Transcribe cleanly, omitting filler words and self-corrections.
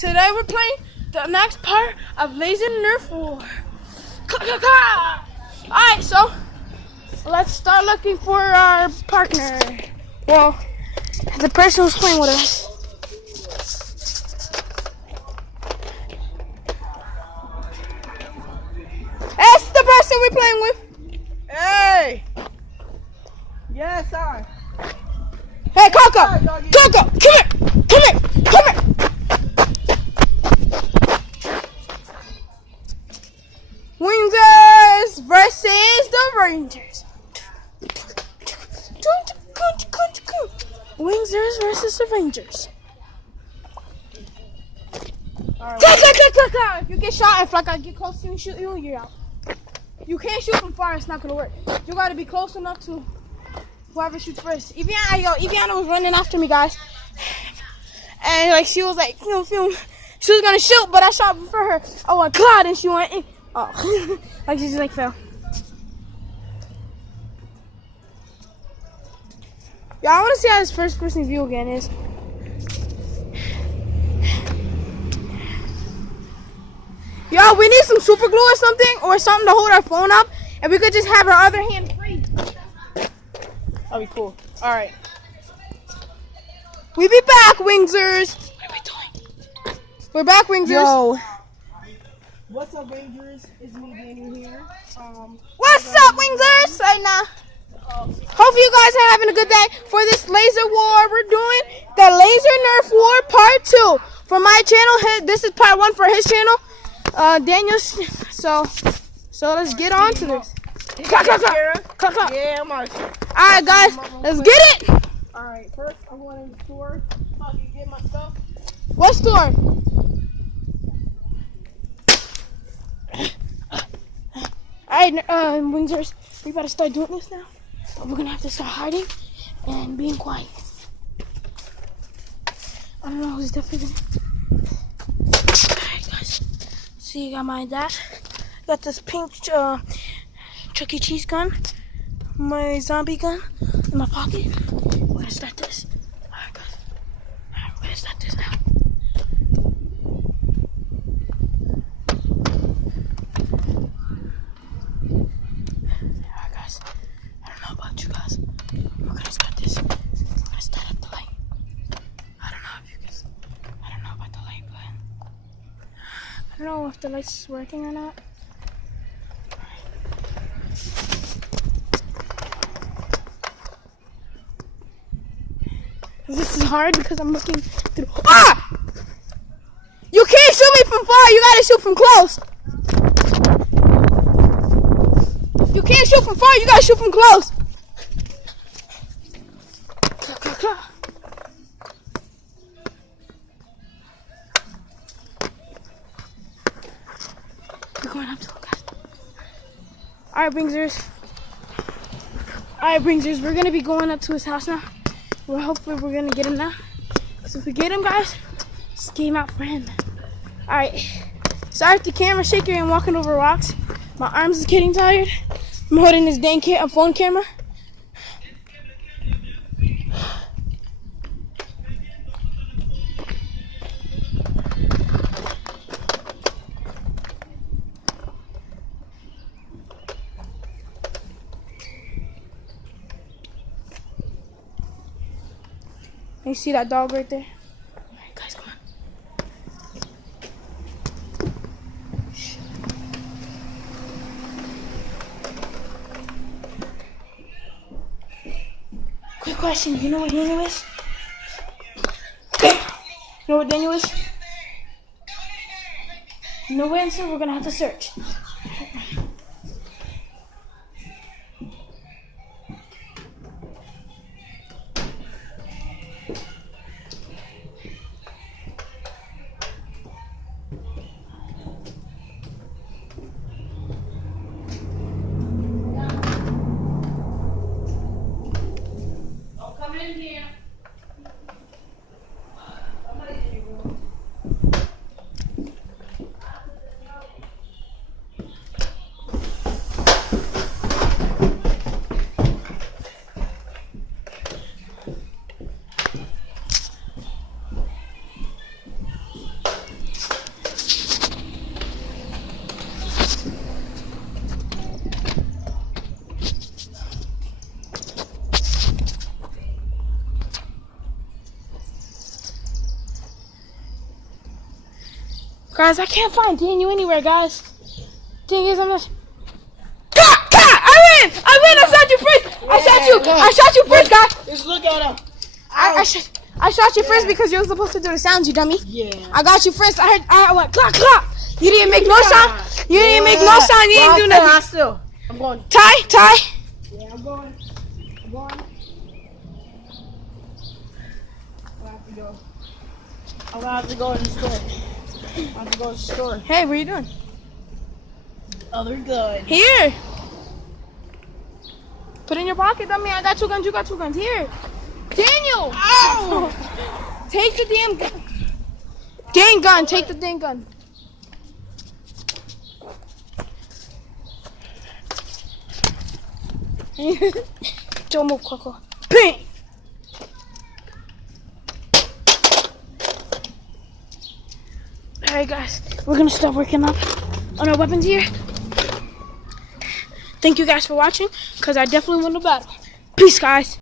Today we're playing the next part of Lazer Nerf War. Alright, so let's start looking for our partner. Well, the person who's playing with us. That's the person we're playing with. Hey! Yes, I. Hey, Coco! Coco! Come here! Come here! Come here! Wingers versus the Rangers. Wingers versus the Rangers. Right, If you get shot, if like I get close to you and shoot you, you're out. You can't shoot from far, it's not gonna work. You gotta be close enough to whoever shoots first. Eviana was running after me, guys. And like she was like, she was gonna shoot, but I shot for her. I went cloud and she went in. Oh, like she just like fell. Yeah, I want to see how this first person view again is. Yo, we need some super glue or something to hold our phone up, and we could just have our other hand free. that'll be cool. All right. We be back, Wingers. What are we doing? We're back, Wingers. Yo. What's up, Rangers? It's me, Daniel here. What's up, Wingers? Right now. Hopefully you guys are having a good day. For this laser war, we're doing the Lazer Nerf War Part 2. For my channel, this is Part 1 for his channel. Daniel's. So let's get on to this. Yeah, I'm out here. Alright, guys, let's get it. Alright, first I'm going to the store so I can get my stuff. What store? Alright, Wingers, we better start doing this now. We're gonna have to start hiding and being quiet. I don't know who's definitely gonna. Alright, guys. See, you got my dad. Got this pink Chuck E. Cheese gun, my zombie gun in my pocket. We're gonna start this. Alright, guys. Alright, we're gonna start this now. Alright, guys. I don't know about you guys. We're gonna start this. We're gonna start at the light. I don't know about the light, but I don't know if the light's working or not. This is hard because I'm looking through. Ah! You can't shoot me from far. You gotta shoot from close. You can't shoot from far. You gotta shoot from close. We're going up to it, guys. Alright, Bringers. We're gonna be going up to his house now. Hopefully we're gonna get him now. So if we get him, guys, it's game out for him. Alright. Sorry if the camera's shaking and walking over rocks. My arms is getting tired. I'm holding this dang phone camera. You see that dog right there? Alright, guys, come on. Shh. Quick question, you know what Daniel is? You know what Daniel is? No answer, we're gonna have to search. Guys, I can't find Daniel anywhere, guys. Thing is, I'm not. I win! I shot you first! I shot you first, guys! Just look at him. I shot you first because you were supposed to do the sounds, you dummy. Yeah. I got you first. I went clap, clap. You didn't make no sound. You didn't make no sound. You didn't do nothing. Still. I'm going. Ty. Yeah, I'm going. I'm going. I'm gonna have to go in the store. I have to go to the store. Hey, what are you doing? Other gun. Here. Put it in your pocket, dummy. I got 2 guns. You got 2 guns. Here. Daniel. Ow! Take the damn gun. Dang gun. Take the dang gun. Don't move, Coco. Bang. Alright guys, we're gonna start working up on our weapons here. Thank you guys for watching, because I definitely won the battle. Peace guys.